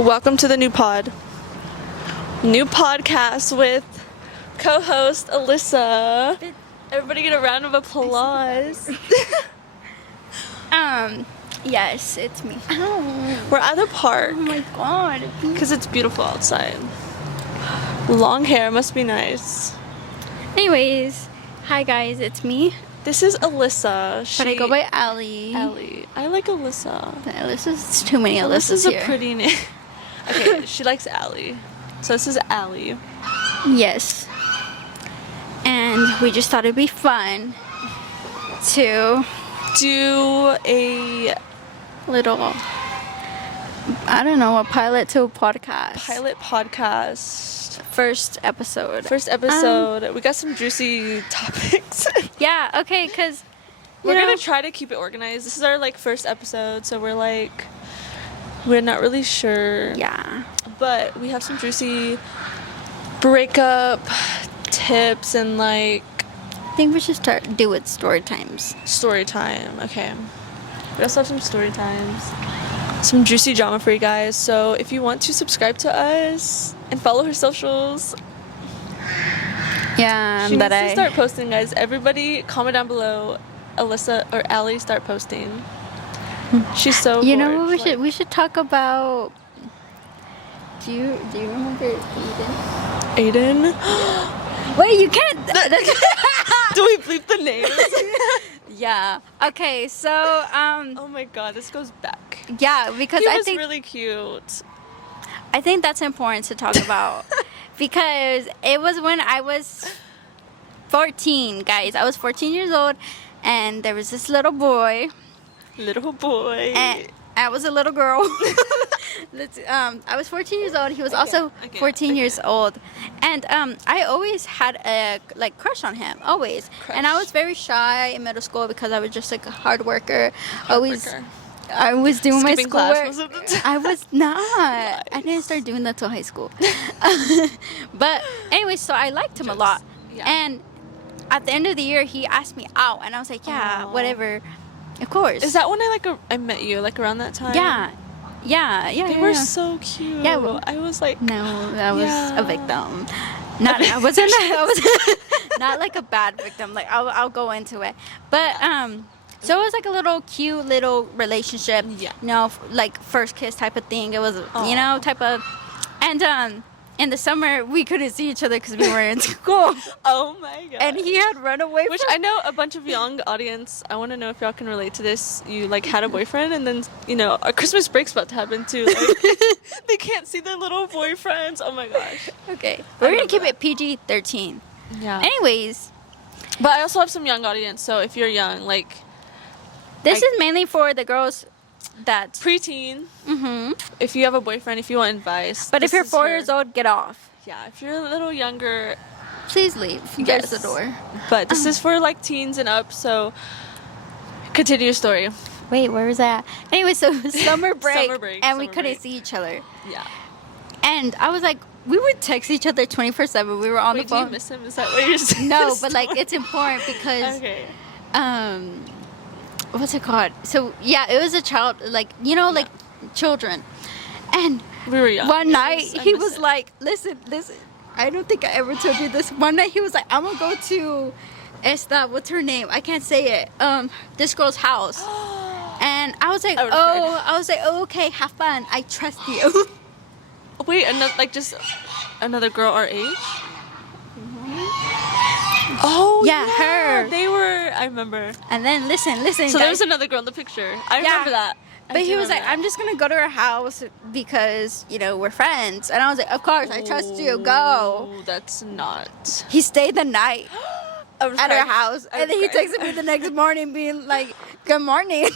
Welcome to the new pod. New podcast with co-host Alyssa. Everybody get a round of applause. Yes, it's me. Ow. We're at the park. Oh my god. Because it's beautiful outside. Long hair must be nice. Anyways, hi guys, it's me. This is Alyssa. But I go by Allie. Allie. I like Alyssa. Alyssa's too many Alyssas Alyssa's here. a pretty name. Okay, she likes Allie. So this is Allie. Yes. And we just thought it'd be fun to do a little, I don't know, a pilot to a podcast. Pilot podcast. First episode. We got some juicy topics. Yeah, okay, because we're going to try to keep it organized. This is our, first episode, so we're not really sure. Yeah. But we have some juicy breakup tips and, I think we should do with story times. Story time, okay. We also have some story times. Some juicy drama for you guys. So if you want to subscribe to us and follow her socials. Yeah, she needs to start posting, guys. Everybody comment down below. Alyssa or Allie start posting. She's so You know what we should talk about? Do you remember Aiden? Aiden? Wait, you can't. Do we bleep the names? Yeah. Okay, so oh my god, this goes back. Yeah, because I think really cute. I think that's important to talk about because it was when I was 14, guys. I was 14 years old, and there was this little boy. And I was a little girl. I was 14 years old. He was also 14 years old, and I always had a crush on him, always. And I was very shy in middle school because I was just a hard worker. I was doing my schoolwork. I was not. Nice. I didn't start doing that till high school. But anyway, so I liked him a lot. Yeah. And at the end of the year, he asked me out, and I was like, yeah, whatever. Of course. Is that when I met you, around that time? Yeah. They were so cute. Yeah, well, I was like, no, I was a victim. I wasn't not like a bad victim. I'll go into it. But so it was a little cute little relationship. Yeah. First kiss type of thing. It was type of, and in the summer we couldn't see each other because we were in school. Oh my god. And he had run away. Which I know a bunch of young audience. I want to know if y'all can relate to this. You had a boyfriend, and then a Christmas break's about to happen too. They can't see their little boyfriends. Oh my gosh. Okay, we're gonna keep it PG-13. Yeah. Anyways, but I also have some young audience. So if you're young, this is mainly for the girls. That's preteen. Mm-hmm. If you have a boyfriend, if you want advice. But if you're 4 years old, get off. Yeah, if you're a little younger, please leave. There's the door. But this is for teens and up, so continue your story. Wait, where was that? Anyway, so summer break, and we couldn't see each other. Yeah. And I was we would text each other 24/7. We were on the phone. Do you miss him? Is that what you're saying? No, but it's important because okay. What's it called? So yeah, it was a child, children, and we were young. One night he was listen. I don't think I ever told you this. One night he was I'm gonna go to, what's her name? I can't say it. This girl's house, and I was oh, okay, have fun. I trust you. Wait, just another girl our age. Oh yeah, her. They were. I remember. And then listen. So guys, there was another girl in the picture. I remember that. But he was I'm just gonna go to her house because we're friends. And I was of course, I trust you. Go. That's not. He stayed the night at her house, and then he texted me the next morning, being "Good morning."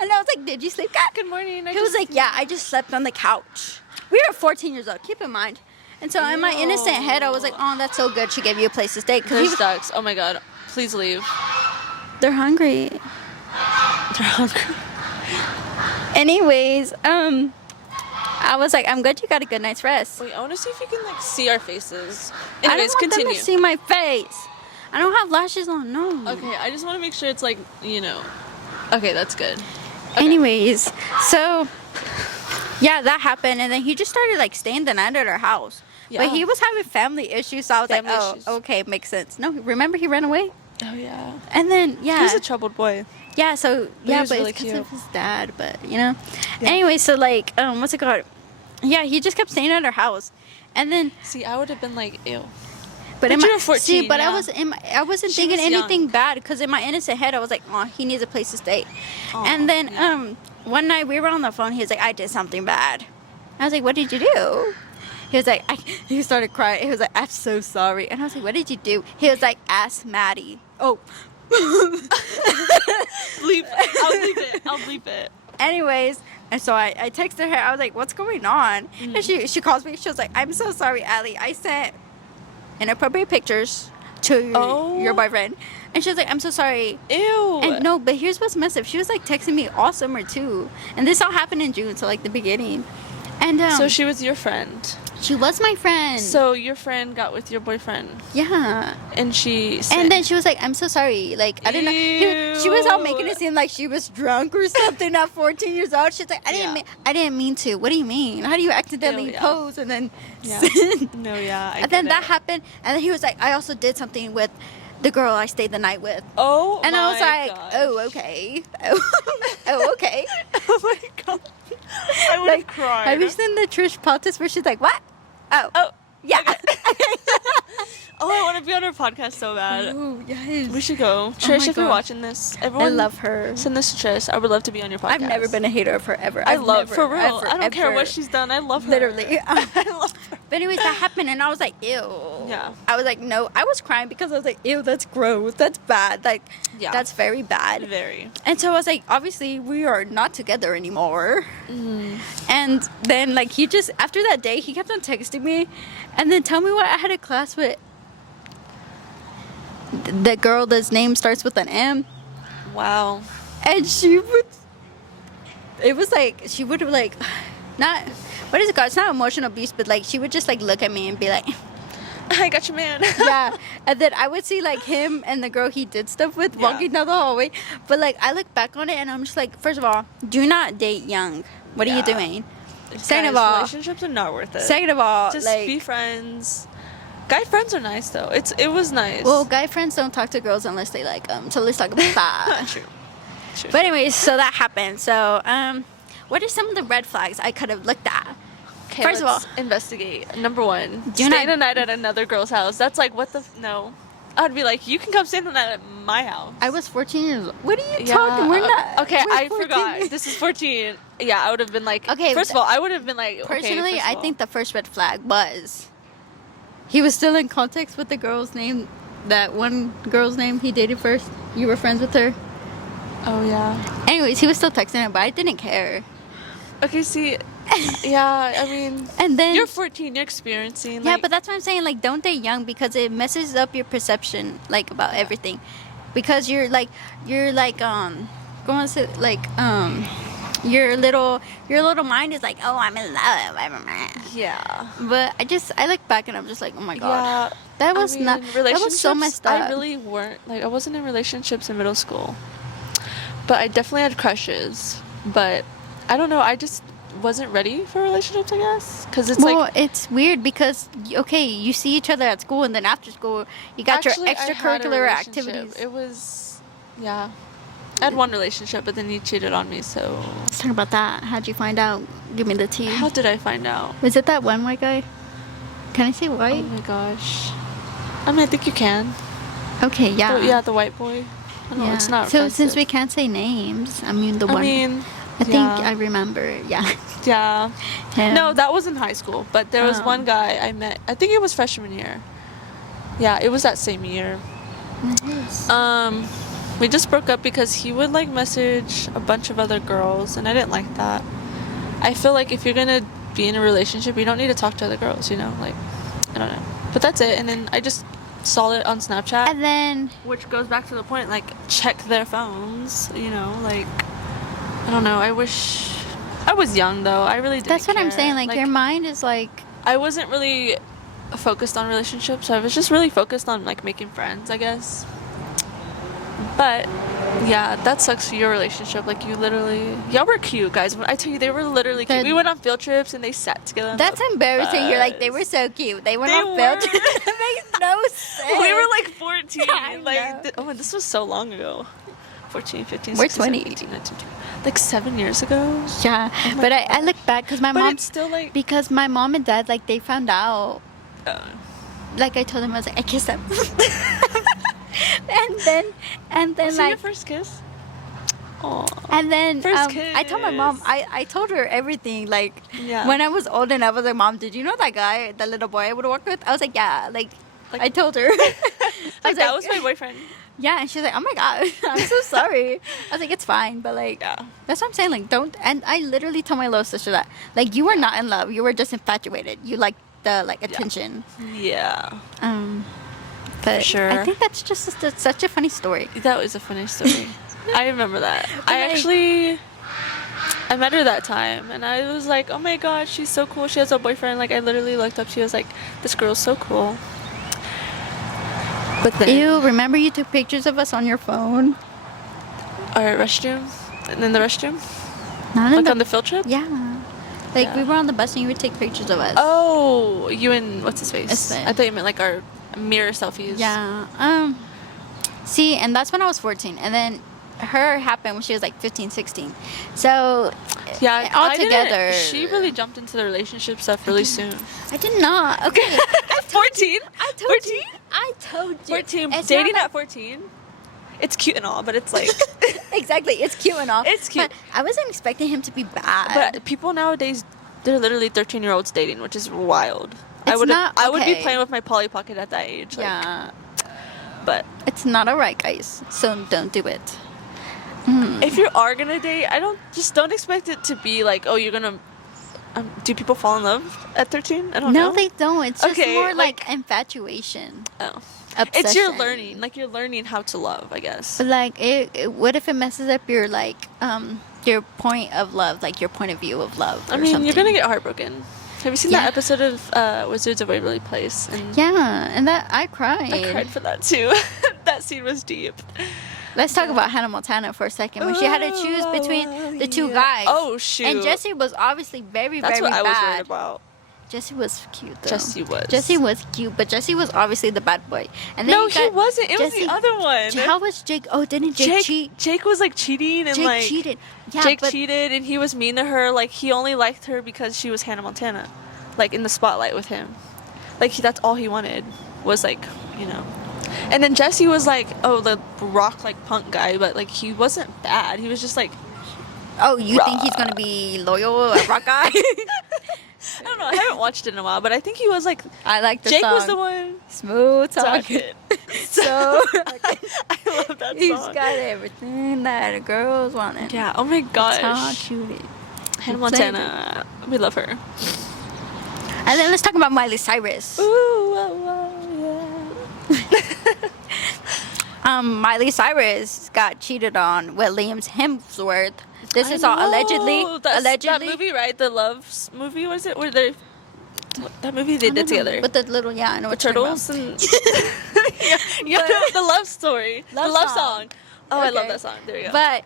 And I was "Did you sleep good?" Good morning. He was "Yeah, I just slept on the couch." We were 14 years old. Keep in mind. And so in my innocent head, I was "Oh, that's so good. She gave you a place to stay." They're sucks. Oh my god. Please leave. They're hungry. Anyways, I was I'm good. You got a good night's rest. Wait, I want to see if you can see our faces. Anyways, I don't want continue. them to see my face. I don't have lashes on. No. Okay, I just want to make sure it's Okay, that's good. Okay. Anyways, so Yeah, that happened, and then he just started like staying the night at our house. Yeah. But he was having family issues, so I was Family like, oh, issues. okay, makes sense. No, remember he ran away, Oh yeah. and then He was yeah, a troubled boy. yeah. So he yeah, was but really it's because cute. of his dad. But you know, Yeah. anyway, so like, what's it called? Yeah, he just kept staying at our house, and then See, I would have been like, ew. but But in you my were 14, see, but yeah. I wasn't She thinking was young. anything bad because in my innocent head I was like, oh, he needs a place to stay. Aw, And then yeah. one night we were on the phone. He was like, I did something bad. I was like, what did you do? He was like, he started crying. He was like, I'm so sorry. And I was like, what did you do? He was like, ask Maddie. Oh. Bleep. I'll bleep it. Anyways, and so I texted her. I was like, what's going on? Mm. And she calls me. She was like, I'm so sorry, Allie. I sent inappropriate pictures to Oh. your boyfriend. And she was like, I'm so sorry. Ew. And no, but here's what's messed up. She was like texting me all summer too. And this all happened in June, so like the beginning. And So she was your friend. she was my friend. So your friend got with your boyfriend, yeah. and she. And then she was like, I'm so sorry. Like, I didn't know. She was all making it seem like she was drunk or something at 14 years old. She's like, Yeah. I didn't mean to. What do you mean? How do you accidentally yeah. pose and then Yeah. sin? No, yeah. I And then get that it. happened. And then he was like, I also did something with the girl I stayed the night with. Oh. And I was my like, gosh. oh, okay. Oh, okay. Oh my god. I would have cried. Have you seen the Trish Pelltis where she's like, what? Oh. Oh. Yeah. Oh, I want to be on her podcast so bad. Ooh, yes. We should go. Oh my Trish, if you're God. watching this, I everyone love her. send this to Trish. I would love to be on your podcast. I've never been a hater of her ever. I I've love never, for real. ever, I don't care ever. what she's done. I love her. Literally. I love her. But anyways, that happened, and I was like, ew. Yeah. I was like, no. I was crying because I was like, ew, that's gross. That's bad. Like, Yeah. that's very bad. Very. And so I was like, obviously, we are not together anymore. Mm. And then, like, he just, after that day, he kept on texting me. And then tell me what I had a class with. The girl that's name starts with an M. Wow. And she would, it was like, she would like, not, what is it called? It's not emotional abuse, but like, she would just like look at me and be like, I got you, man. yeah. And then I would see like him and the girl he did stuff with Yeah. walking down the hallway. But like, I look back on it and I'm just like, first of all, do not date young. What are you Yeah. doing? Second of Guys, all, relationships are not worth it. second of all, Just like, be friends. Guy friends are nice though. It was nice. well, guy friends don't talk to girls unless they like them. So let's talk about that. True. True. But anyways, so that happened. So, what are some of the red flags I could have looked at? Okay, First of let's all, investigate. Number one, Do staying not- a night at another girl's house. That's like, what the no. I'd be like, you can come stay the night at my house. I was 14 years old. What are you Yeah, talking? We're not. Okay, we're I 14. forgot. This is 14. Yeah, I would have been like. Okay, First of all, I would have been like. Personally, okay, first of I all. think the first red flag was he was still in contact with the girl's name. That one girl's name he dated first. You were friends with her. Oh yeah. Anyways, he was still texting her, but I didn't care. Okay, see. Yeah, I mean. And then You're 14. You're experiencing. yeah, Like, but that's what I'm saying. Like, don't date young because it messes up your perception, like about everything. Because you're like, going to like your little mind is like, oh, I'm in love. Yeah. But I look back and I'm just like, oh my god, Yeah. that was I mean, not. That was so relationships, messed up. I really weren't like I wasn't in relationships in middle school, but I definitely had crushes. But I don't know. I just wasn't ready for relationships. I guess because it's Well, like it's weird because okay, you see each other at school and then after school you got actually, your I had a extracurricular relationship. activities. It was yeah. I had one relationship, but then he cheated on me. So Let's talk about that. How'd you find out? Give me the tea. how did I find out? Was it that one white guy? Can I say Oh white? my gosh. I mean, I think you can. Okay, yeah. Yeah, the white boy. I know it's not. So since offensive. we can't say names, I mean the I one. mean, I think yeah. I remember. Yeah. Yeah. Him. No, that was in high school. But there was one guy I met. I think it was freshman year. Yeah, it was that same year. Nice. We just broke up because he would like message a bunch of other girls, and I didn't like that. I feel like if you're gonna be in a relationship, you don't need to talk to other girls. You know, like I don't know. But that's it. And then I just saw it on Snapchat, And then which goes back to the point. Like check their phones. You know, like I don't know. I wish I was young though. I really didn't that's what I'm care. saying. Like your mind is like. I wasn't really focused on relationships. I was just really focused on like making friends, I guess. But Yeah, that sucks for your relationship. Like, you literally... Y'all were cute, guys. When I tell you, they were literally cute. We went on field trips, and they sat together on That's the embarrassing. You're like, they bus. were so cute. They went They on field were. trips. That makes no sense. We were like 14. I Like, know. oh, and this was so long ago. 14, 15, We're 16, 20. 17, 18, 19, 20. Like 7 years ago. Yeah, Oh my but I look back because my But mom... it's still like... Because my mom and dad, like, they found out. Uh, Like, I told them, I was like, I kissed them. and then was it like... your first kiss? Aw. And then First I told my mom, kiss. I told her everything. Like, Yeah. when I was old and I was like, Mom, did you know that guy, that little boy I would walk with? I was like, yeah. Like I told her. I Like, that was my boyfriend. Yeah, and she's like, oh my God, I'm so sorry. I was like, it's fine. But, like, Yeah. that's what I'm saying. Like, don't. And I literally told my little sister that. Like, you were not in love. You were just infatuated. You liked the, like, attention. Yeah. But sure. I think that's just such a funny story. That was a funny story. I remember that. I Like- met her that time, and I was like, oh my god, she's so cool. She has a boyfriend. Like, I literally looked up to you. I was like, this girl's so cool. But then... Ew, remember you took pictures of us on your phone? Our restroom? And in the restroom? Not in Like, on the field trip? Yeah. Like, Yeah. we were on the bus and you would take pictures of us. Oh, you and what's his face? Este. I thought you meant like our mirror selfies. Yeah. See, and that's when I was 14. And then her happened when she was like 15, 16. So, Yeah, all I didn't- together. She really jumped into the relationship stuff really soon. I did not. Okay. 14? I told 14? you. I told you. 14. It's Dating not at 14? It's cute and all, but it's like... exactly. It's cute and all. It's cute. But I wasn't expecting him to be bad. But people nowadays, they're literally 13-year-olds dating, which is wild. It's not I would be okay. playing with my Polly Pocket at that age. Like, yeah. But It's not alright, guys. So don't do it. if you are gonna date, don't expect it to be like, oh, you're gonna... do people fall in love at 13? I don't know. No, they don't. It's just Okay, more like- like infatuation. Oh. Obsession. It's your learning. Like, you're learning how to love, I guess. But like, what if it messes up your like your point of love, like your point of view of love? I or mean, something? you're gonna get heartbroken. Have you seen Yeah. that episode of Wizards of Waverly Place? And Yeah, and that I cried. I cried for that too. That scene was deep. Let's talk about Hannah Montana for a second. When she had to choose between the two Yeah. guys. Oh, shoot. And Jesse was obviously very, That's very what I was worried bad. about. Jesse was cute though. Jesse was. Jesse was cute, but Jesse was obviously the bad boy. And then No, you he got wasn't. It was Jesse- the other one. How was Jake? Oh, didn't Jake cheat? Jake was like cheating and Jake like cheated. Yeah, Jake but cheated and he was mean to her. Like, he only liked her because she was Hannah Montana, like in the spotlight with him. Like, that's all he wanted was like, you know. And then Jesse was like, oh, the rock like punk guy, but like he wasn't bad. He was just like, oh, you think he's gonna be loyal, a rock guy? I don't know. I haven't watched it in a while, but I think he was like, I like the Jake song. was the one Smooth talking. talking. So I love that he's song. got everything that a girl's wanting. Yeah. Oh my That's how gosh. cute it is. Hannah He played Montana. We love her. And then let's talk about Miley Cyrus. Ooh, oh, yeah. Miley Cyrus got cheated on with Liam Hemsworth. This I is all know. allegedly. That movie, right? The Love movie, was it? Where they... That movie they did together. With the little, yeah, I know The what you're talking turtles about. and... yeah, the love story. Love the love song. song. Oh, I love Okay. that song. There you go. But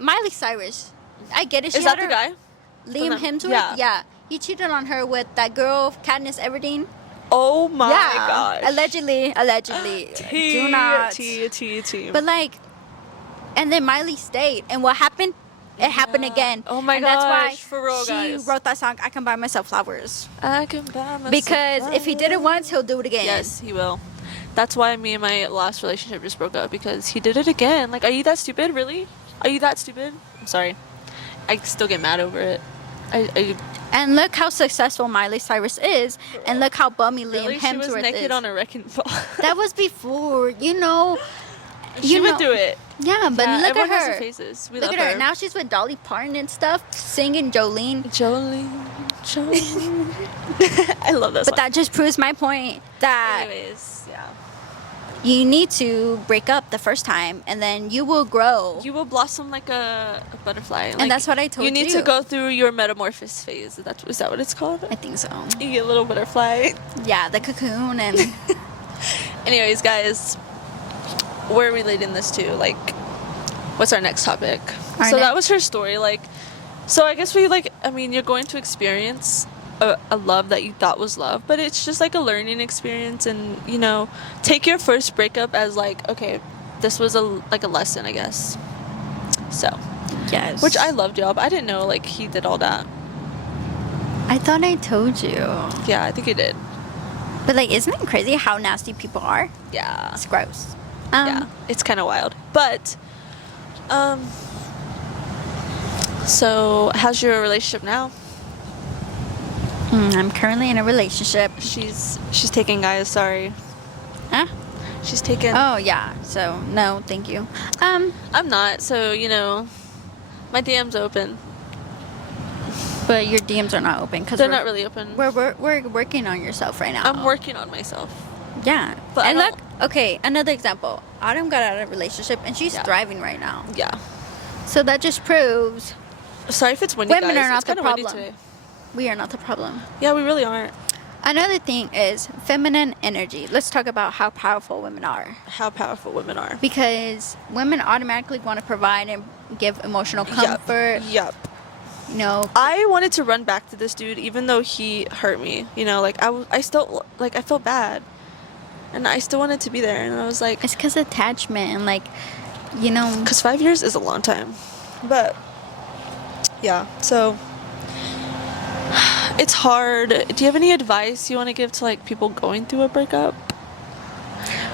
Miley Cyrus, I get it. She Is that had the her- guy? Liam From them? Hemsworth? Yeah. He cheated on her with that girl, Katniss Everdeen. Oh my yeah. gosh. Allegedly. Do not. T. But like, and then Miley stayed. And what happened? It happened again. Oh my and that's why gosh, for real, she guys. wrote that song, I Can Buy Myself Flowers. I can buy myself Because if he did it once, he'll do it again. Yes, he will. That's why me and my last relationship just broke up, because he did it again. Like, are you that stupid? Really? Are you that stupid? I'm sorry. I still get mad over it. And look how successful Miley Cyrus is, and look how bummy Really? Liam She was Hemsworth naked is. on a wrecking ball. That was before, She you went know. through it. Yeah, but Yeah, look everyone at has her. their faces. We Look love at her. Now she's with Dolly Parton and stuff, singing Jolene. Jolene. I love that song. But that just proves my point that Anyways, yeah. you need to break up the first time, and then you will grow. You will blossom like a butterfly. And that's what I told you. You need to go through your metamorphosis phase. Is that what it's called? I think so. You get a little butterfly. Yeah, the cocoon and Anyways, guys, where are we leading this to? Like, what's our next topic? Our So that next- was her story. Like, so I guess we like. I mean, you're going to experience a love that you thought was love, but it's just like a learning experience, and you know, take your first breakup as like, okay, this was a lesson, I guess. So, Yes. which I loved, y'all. But I didn't know like he did all that. I thought I told you. Yeah, I think he did. But like, isn't it crazy how nasty people are? Yeah. It's gross. Yeah, it's kind of wild. But, so how's your relationship now? I'm currently in a relationship. She's taking guys. Sorry, Huh? she's taking. Oh yeah. So no, thank you. I'm not. So you know, my DM's open. But your DMs are not open because They're not really open. We're working on yourself right now. I'm working on myself. Yeah. But I and don't- look, okay, another example. Autumn got out of a relationship and she's Yeah. thriving right now. Yeah. So that just proves Sorry if it's windy, Women guys. are not It's the kinda windy problem. today. we are not the problem. Yeah, we really aren't. Another thing is feminine energy. Let's talk about how powerful women are. How powerful women are. Because women automatically want to provide and give emotional comfort. Yep. You know, I wanted to run back to this dude, even though he hurt me. You know, like I still like I felt bad, and I still wanted to be there. And I was like, it's because attachment and like, you know, because 5 years is a long time, but yeah. So it's hard. Do you have any advice you want to give to like people going through a breakup?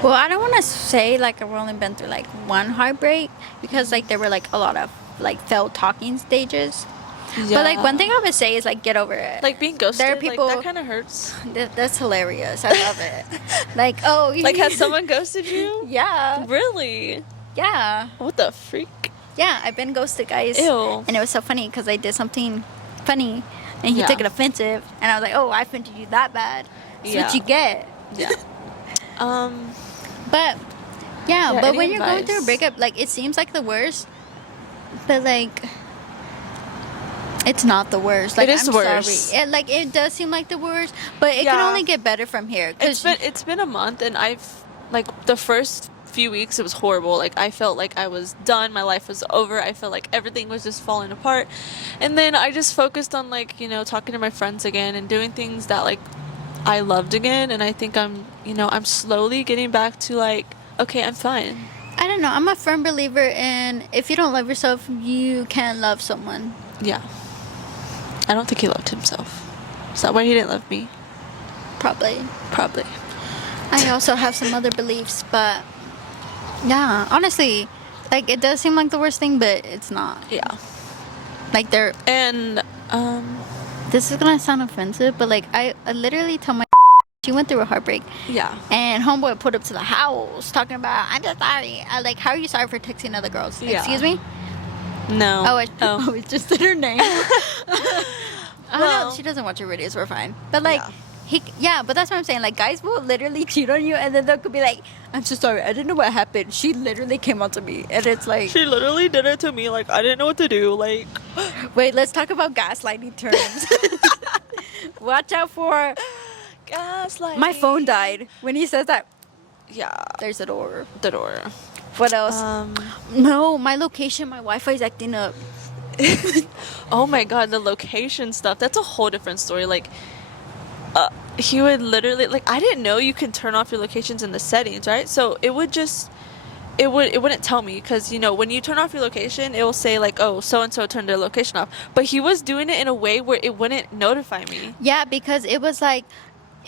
well, I don't want to say like I've only been through like one heartbreak because like there were like a lot of like failed talking stages. Yeah. But like one thing I would say is like get over it. like being ghosted, there are people like, that kind of hurts. That's hilarious. I love it. Like oh, Like, has someone ghosted you? Yeah, Really? yeah, What the freak? yeah. I've been ghosted, guys. Ew. And it was so funny because I did something funny, and he Yeah. took it offensive, and I was like, oh, I offended you that bad. That's Yeah. what you get. Yeah. But yeah, Yeah, but any when you're going through a advice? breakup, like it seems like the worst, but like it's not the worst. Like It is I'm the worst. sorry. It does seem like the worst, but it can Yeah. only get better from here. It's been a month, and I've like the first few weeks it was horrible. Like I felt like I was done. My life was over. I felt like everything was just falling apart. And then I just focused on like, you know, talking to my friends again and doing things that like I loved again. And I think I'm slowly getting back to like, okay, I'm fine. I don't know. I'm a firm believer in if you don't love yourself, you can't love someone. Yeah. I don't think he loved himself. Is that why he didn't love me? Probably. Probably. I also have some other beliefs, but yeah, honestly, like it does seem like the worst thing, but it's not. Yeah. Like they're. And This is gonna sound offensive, but like I literally tell my she went through a heartbreak, yeah. and homeboy pulled up to the house talking about I'm just sorry. I like how are you sorry for texting other girls? Yeah. Excuse me. No. Oh, it just said her name. Oh Well- no, she doesn't watch your videos. We're fine. But like, Yeah. but that's what I'm saying. Like, guys will literally cheat on you, and then they could be like, "I'm so sorry. I didn't know what happened. She literally came on to me," and it's like, She literally did it to me. Like I didn't know what to do. Like. wait, let's talk about gaslighting terms. Watch out for Gaslighting. my phone died when he says that. Yeah. There's a door. The door. What else? No, my location, my Wi-Fi is acting up. Oh my god, the location stuff. That's a whole different story. Like, he would literally like I didn't know you can turn off your locations in the settings, right? So it would just it wouldn't tell me because you know when you turn off your location, it will say like, oh, so and so turned their location off. But he was doing it in a way where it wouldn't notify me. Yeah, because it was like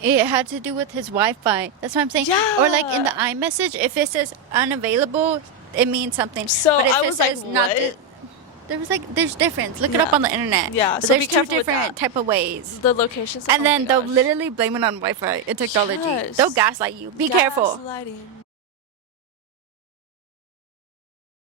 it had to do with his Wi-Fi. That's what I'm saying. Yeah. Or like in the iMessage, if it says unavailable, it means something. So but if I it was like, says what? there was like there's difference. Look it Yeah. up on the internet. Yeah, But so there's be two careful with different that. type of ways. The location stuff. And then oh my they'll gosh. literally blame it on Wi-Fi and technology. Yes. They'll gaslight you. Be careful. Gaslighting.